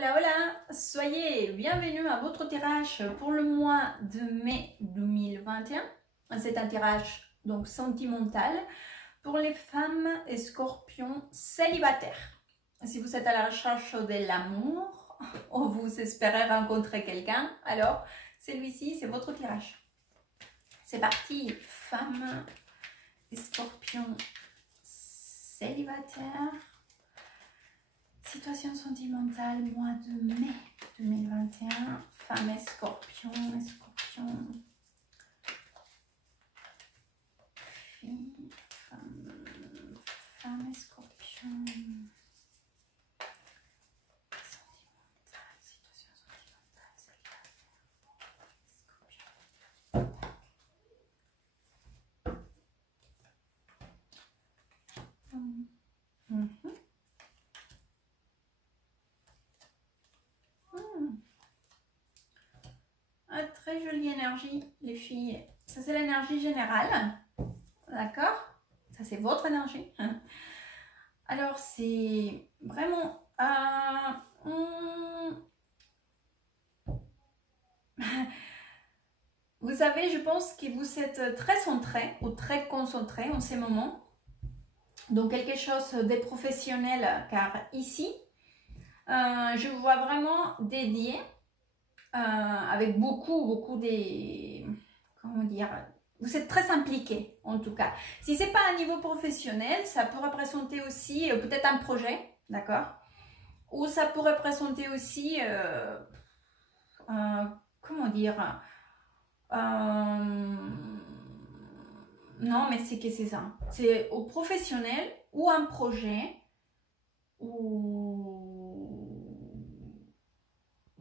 Hola, hola, soyez bienvenus à votre tirage pour le mois de mai 2021. C'est un tirage donc sentimental pour les femmes et scorpions célibataires. Si vous êtes à la recherche de l'amour ou vous espérez rencontrer quelqu'un, alors celui-ci c'est votre tirage. C'est parti, femmes et scorpions célibataires. Situation sentimentale, mois de mai 2021, femmes et scorpions, filles, femmes et scorpions, sentimentale, situation sentimentale, scorpions. Très jolie énergie, les filles. Ça, c'est l'énergie générale. D'accord? Ça, c'est votre énergie. Alors, c'est vraiment... Vous savez, je pense que vous êtes très centré ou très concentré en ces moments. Donc, quelque chose de professionnel, car ici, je vous vois vraiment dédié. Avec beaucoup des... Comment dire? Vous êtes très impliqué, en tout cas. Si ce n'est pas un niveau professionnel, ça peut représenter aussi peut-être un projet, d'accord? Ou ça peut représenter aussi... comment dire? Non, mais c'est que c'est ça. C'est au professionnel ou un projet ou...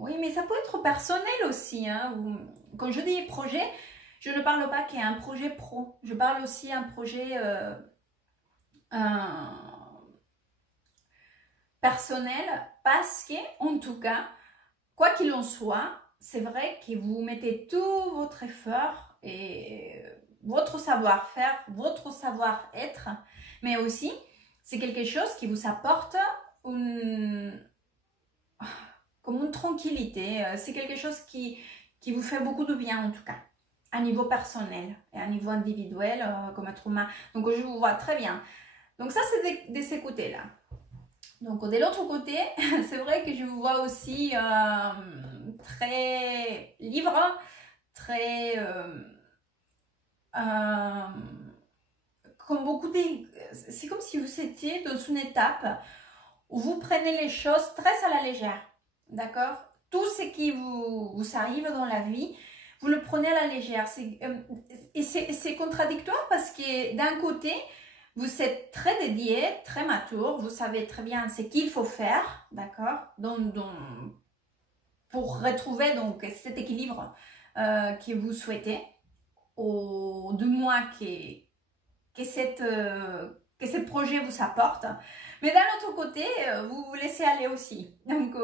Oui, mais ça peut être personnel aussi. Hein. Quand je dis projet, je ne parle pas qu'il y a un projet pro. Je parle aussi d'un projet personnel parce que, en tout cas, quoi qu'il en soit, c'est vrai que vous mettez tout votre effort et votre savoir-faire, votre savoir-être, mais aussi, c'est quelque chose qui vous apporte comme une tranquillité, c'est quelque chose qui vous fait beaucoup de bien en tout cas, à niveau personnel et à niveau individuel comme être humain. Donc je vous vois très bien. Donc ça c'est de ces côtés-là. Donc de l'autre côté, c'est vrai que je vous vois aussi très libre, très... comme beaucoup de... C'est comme si vous étiez dans une étape où vous prenez les choses très à la légère. D'accord? Tout ce qui vous arrive dans la vie, vous le prenez à la légère. Et c'est contradictoire parce que d'un côté, vous êtes très dédié, très mature, vous savez très bien ce qu'il faut faire, d'accord? Pour retrouver donc cet équilibre que vous souhaitez, ou du moins que ce projet vous apporte. Mais d'un autre côté, vous vous laissez aller aussi. Donc,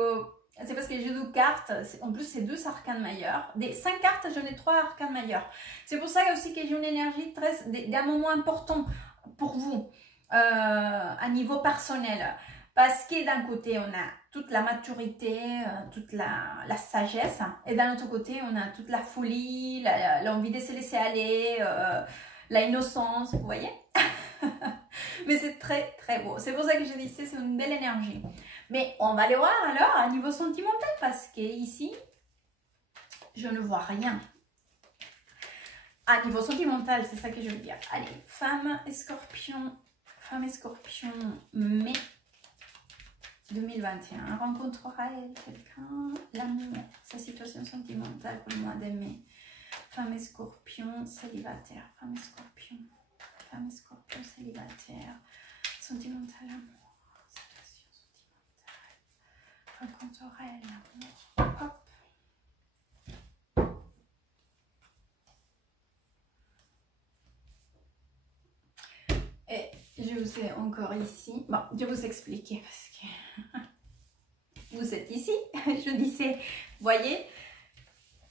c'est parce que j'ai 2 cartes. En plus, c'est 2 arcanes majeurs. Des 5 cartes, j'en ai 3 arcanes majeurs. C'est pour ça aussi que j'ai une énergie d'un moment important pour vous, à niveau personnel. Parce que d'un côté, on a toute la maturité, toute la sagesse. Et d'un autre côté, on a toute la folie, l'envie de se laisser aller, la innocence, vous voyez? Mais c'est très beau. C'est pour ça que je dis c'est une belle énergie. Mais on va aller voir alors à niveau sentimental parce que ici, je ne vois rien. À niveau sentimental, c'est ça que je veux dire. Allez, femme et scorpion, mai 2021. Rencontrera-elle quelqu'un? L'amour, sa situation sentimentale pour le mois de mai. Femme et scorpion, célibataire. Femme et scorpion, célibataire. Sentimental, amour. Situation sentimentale. Rencontrera-elle l'amour? Hop. Et je vous ai encore ici. Bon, je vais vous expliquer parce que vous êtes ici. Je disais, voyez,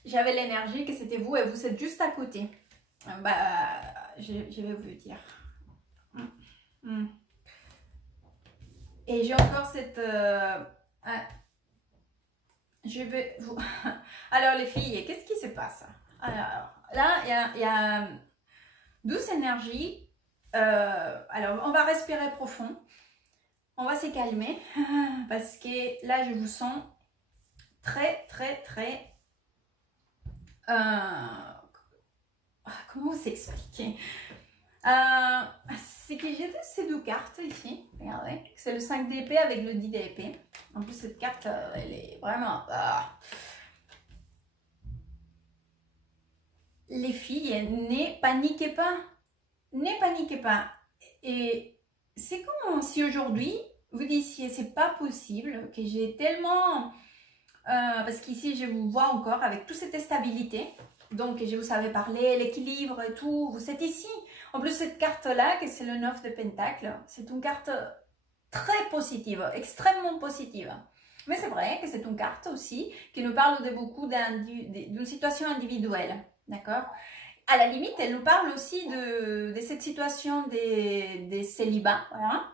j'avais l'énergie que c'était vous et vous êtes juste à côté. Je vais vous le dire. Et j'ai encore cette... je vais vous... Alors les filles, qu'est-ce qui se passe? Alors là, il y a douce énergie. Alors on va respirer profond. On va se calmer parce que là, je vous sens très, très, très... comment vous expliquer? C'est que j'ai ces deux cartes ici. Regardez, c'est le 5 d'épée avec le 10 d'épée. En plus, cette carte, elle est vraiment... Les filles, ne paniquez pas. Ne paniquez pas. Et c'est comme si aujourd'hui, vous disiez, c'est pas possible que j'ai tellement... parce qu'ici, je vous vois encore avec toute cette stabilité. Donc, je vous avais parlé, l'équilibre et tout. Vous êtes ici. En plus, cette carte-là, que c'est le 9 de Pentacle, c'est une carte très positive, extrêmement positive. Mais c'est vrai que c'est une carte aussi qui nous parle de beaucoup d'une situation individuelle. D'accord? À la limite, elle nous parle aussi de cette situation des célibats. Voilà.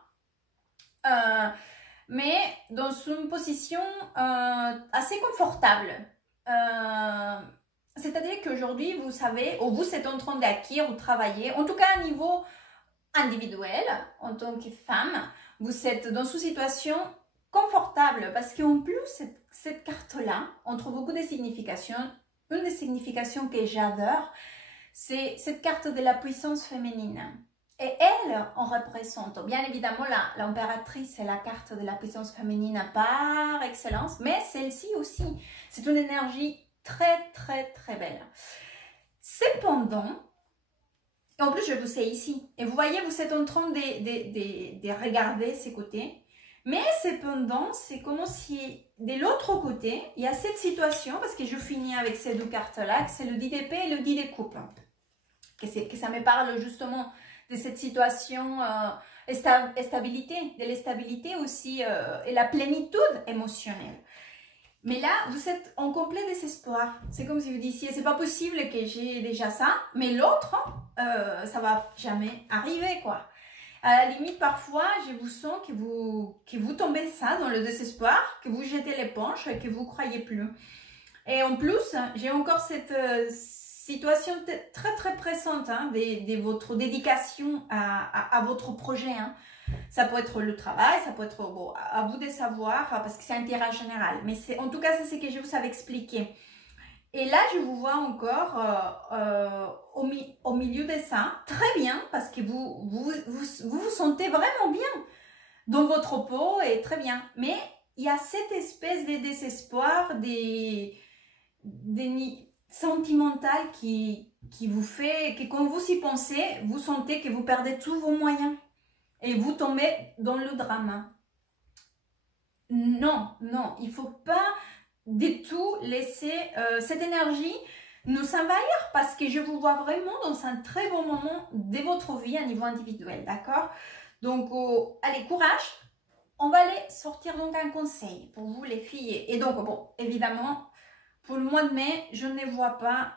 Mais dans une position assez confortable. C'est-à-dire qu'aujourd'hui, vous savez, ou vous êtes en train d'acquérir ou travailler, en tout cas à niveau individuel, en tant que femme, vous êtes dans une situation confortable parce qu'en plus, cette carte-là, entre beaucoup de significations, une des significations que j'adore, c'est cette carte de la puissance féminine. Et elle, on représente, bien évidemment, l'impératrice, c'est la carte de la puissance féminine par excellence, mais celle-ci aussi, c'est une énergie très, très, très belle. Cependant, en plus, je vous sais ici, et vous voyez, vous êtes en train de regarder ces côtés, mais cependant, c'est comme si de l'autre côté, il y a cette situation, parce que je finis avec ces deux cartes-là, c'est le 10 d'épée et le 10 de coupe, que ça me parle justement de cette situation stabilité, de l'instabilité aussi et la plénitude émotionnelle. Mais là, vous êtes en complet désespoir. C'est comme si vous disiez, c'est pas possible que j'ai déjà ça, mais l'autre, ça va jamais arriver, quoi. À la limite, parfois, je vous sens que vous tombez ça dans le désespoir, que vous jetez l'éponge et que vous croyez plus. Et en plus, j'ai encore cette situation très très pressante de votre dédication à votre projet. Ça peut être le travail, ça peut être bon, à vous de savoir parce que c'est un tirage général. Mais en tout cas, c'est ce que je vous avais expliqué. Et là, je vous vois encore au milieu de ça, très bien, parce que vous sentez vraiment bien dans votre peau et très bien. Mais il y a cette espèce de désespoir, des sentimental qui vous fait que quand vous y pensez, vous sentez que vous perdez tous vos moyens et vous tombez dans le drame. Non, non, il ne faut pas du tout laisser cette énergie nous envahir parce que je vous vois vraiment dans un très bon moment de votre vie à niveau individuel, d'accord? Donc, allez, courage. On va aller sortir donc un conseil pour vous les filles. Et donc, bon, évidemment, pour le mois de mai, je ne vois pas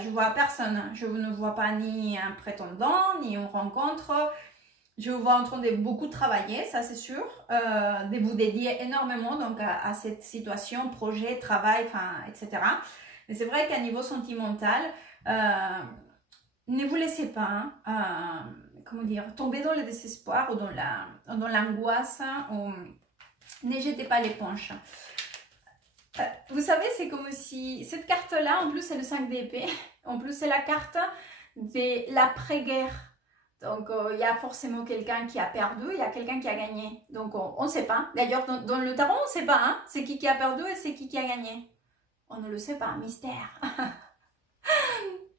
je vois personne. Je ne vois pas ni un prétendant, ni une rencontre. Je vous vois en train de beaucoup travailler, ça c'est sûr, de vous dédier énormément donc, à cette situation, projet, travail, etc. Mais c'est vrai qu'à niveau sentimental, ne vous laissez pas comment dire, tomber dans le désespoir ou dans l'angoisse, ou ne jetez pas l'éponge. Vous savez, c'est comme si cette carte-là, en plus c'est le 5 d'épée, en plus c'est la carte de l'après-guerre. Donc, il y a forcément quelqu'un qui a perdu, il y a quelqu'un qui a gagné. Donc, on ne sait pas. D'ailleurs, dans le tarot, on ne sait pas. C'est qui a perdu et c'est qui a gagné. On ne le sait pas, mystère.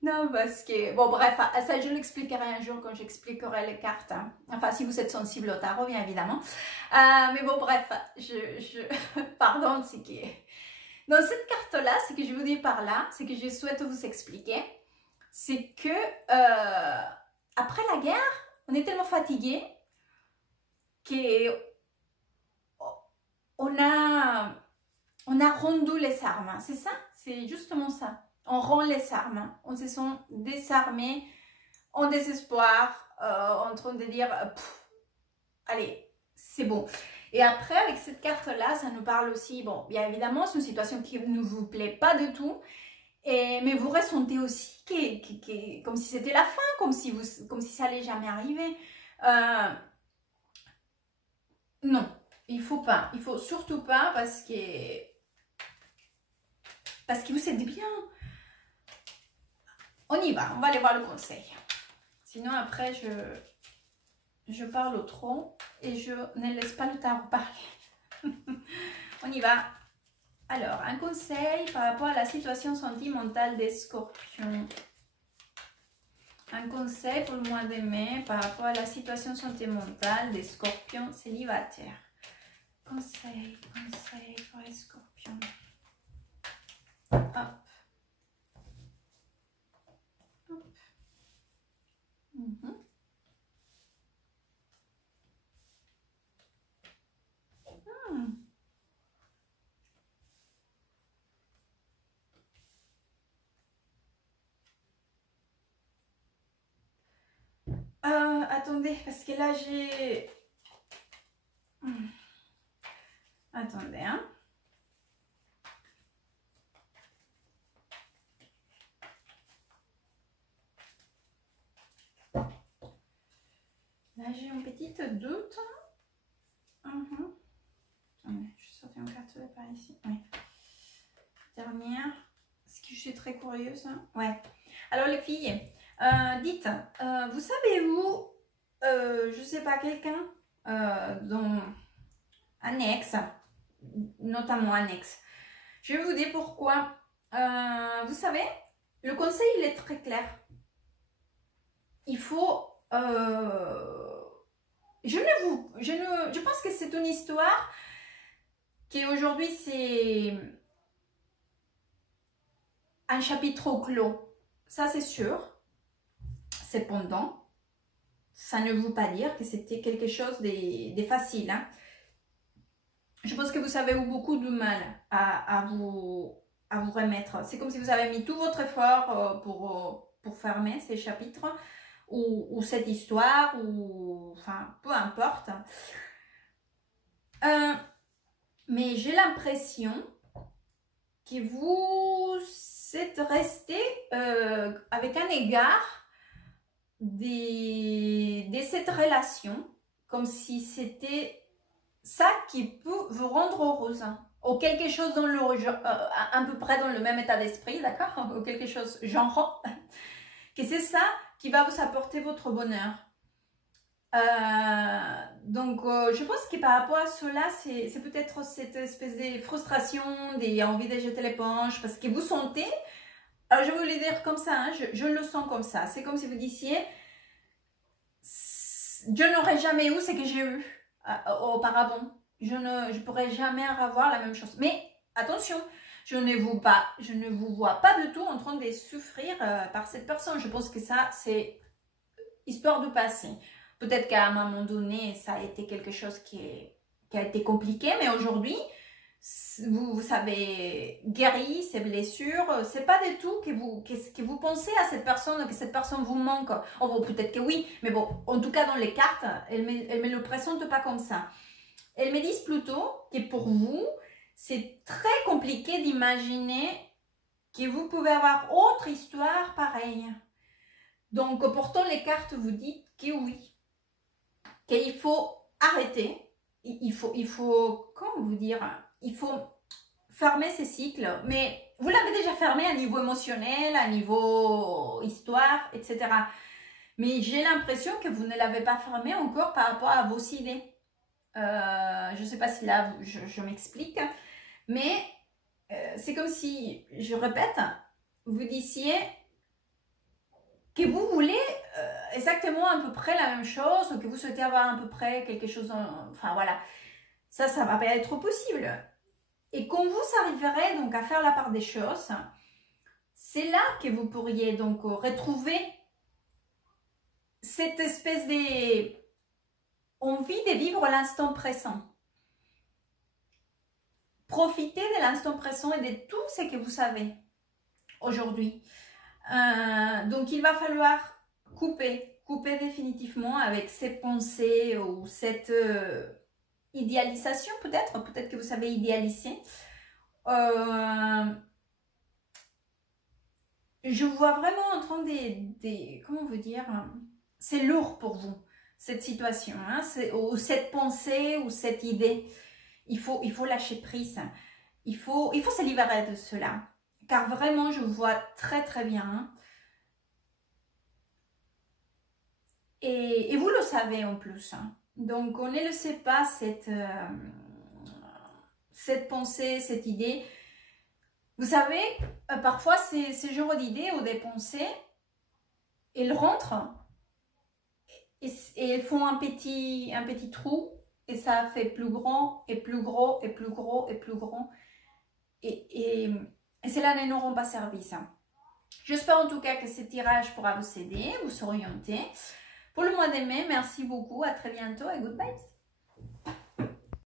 Non, parce que... Bon, bref, ça, je l'expliquerai un jour quand j'expliquerai les cartes. Enfin, si vous êtes sensible au tarot, bien évidemment. Mais bon, bref, pardon, c'est que... Dans cette carte-là, ce que je vous dis par là, c'est que je souhaite vous expliquer, c'est que après la guerre, on est tellement fatigué qu'on a rendu les armes. C'est ça, c'est justement ça. On rend les armes. On se sent désarmés, en désespoir, en train de dire allez, c'est bon. Et après, avec cette carte-là, ça nous parle aussi, bon, bien évidemment, c'est une situation qui ne vous plaît pas du tout, mais vous ressentez aussi comme si c'était la fin, comme si ça allait jamais arriver. Non, il faut pas, il faut surtout pas parce que vous êtes bien. On y va, on va aller voir le conseil. Sinon après je parle trop et je ne laisse pas le tarot parler. On y va. Alors, un conseil par rapport à la situation sentimentale des scorpions. Un conseil pour le mois de mai par rapport à la situation sentimentale des scorpions célibataires. Conseil pour les scorpions. Hop. Hop. Attendez, parce que là j'ai... Attendez, hein. Là j'ai un petit doute. Attendez, je sortais une carte par ici. Oui. Dernière. Est-ce que je suis très curieuse? Ouais. Alors les filles, dites, vous savez où, je sais pas, quelqu'un dont un ex, notamment un ex. Je vais vous dire pourquoi. Vous savez, le conseil il est très clair. Il faut... je pense que c'est une histoire qui aujourd'hui c'est un chapitre clos. Ça c'est sûr. Cependant, ça ne veut pas dire que c'était quelque chose de facile. Hein. Je pense que vous avez eu beaucoup de mal à vous remettre. C'est comme si vous avez mis tout votre effort pour fermer ces chapitres ou cette histoire, ou enfin, peu importe. Mais j'ai l'impression que vous êtes resté avec un égard de cette relation, comme si c'était ça qui peut vous rendre heureuse, ou quelque chose dans le à peu près dans le même état d'esprit, d'accord, ou quelque chose genre que c'est ça qui va vous apporter votre bonheur. Donc je pense que par rapport à cela, c'est peut-être cette espèce de frustration, d'envie de jeter l'éponge, parce que vous sentez, alors je vais vous le dire comme ça, hein, je le sens comme ça, c'est comme si vous disiez je n'aurais jamais eu ce que j'ai eu auparavant, je ne pourrais jamais avoir la même chose, mais attention, je ne vous vois pas du tout en train de souffrir par cette personne. Je pense que ça c'est histoire de passer. Peut-être qu'à un moment donné, ça a été quelque chose qui a été compliqué, mais aujourd'hui, vous avez guéri ces blessures. C'est pas du tout que vous pensez à cette personne, que cette personne vous manque. Oh, bon, peut-être que oui, mais bon, en tout cas dans les cartes, elles me le présentent pas comme ça. Elles me disent plutôt que pour vous, c'est très compliqué d'imaginer que vous pouvez avoir autre histoire pareille. Donc, pourtant, les cartes vous disent que oui, qu'il faut arrêter, il faut, comment vous dire, il faut fermer ces cycles, mais vous l'avez déjà fermé à niveau émotionnel, à niveau histoire, etc. Mais j'ai l'impression que vous ne l'avez pas fermé encore par rapport à vos idées. Je ne sais pas si là, je m'explique, mais c'est comme si, je répète, vous disiez que vous voulez exactement à peu près la même chose, ou que vous souhaitez avoir à peu près quelque chose, enfin voilà, ça va pas être possible. Et quand vous arriverez donc à faire la part des choses, c'est là que vous pourriez donc retrouver cette espèce d'envie de vivre l'instant présent. Profitez de l'instant présent et de tout ce que vous savez aujourd'hui. Donc il va falloir couper couper définitivement avec ces pensées ou cette idéalisation peut-être. Peut-être que vous savez idéaliser. Je vois vraiment en train comment vous dire, c'est lourd pour vous, cette situation, hein, ou cette pensée, ou cette idée. Il faut lâcher prise. Il faut se libérer de cela. Car vraiment, je vois très très bien. Et vous le savez en plus. Hein. Donc, on ne le sait pas, cette pensée, cette idée. Vous savez, parfois, ces genres d'idées ou des pensées, elles rentrent et elles font un petit trou et ça fait plus grand et plus gros et plus gros et plus grand. Et cela ne nous rend pas service. J'espère en tout cas que ce tirage pourra vous aider, vous orienter. Pour le mois de mai, merci beaucoup, à très bientôt et goodbye.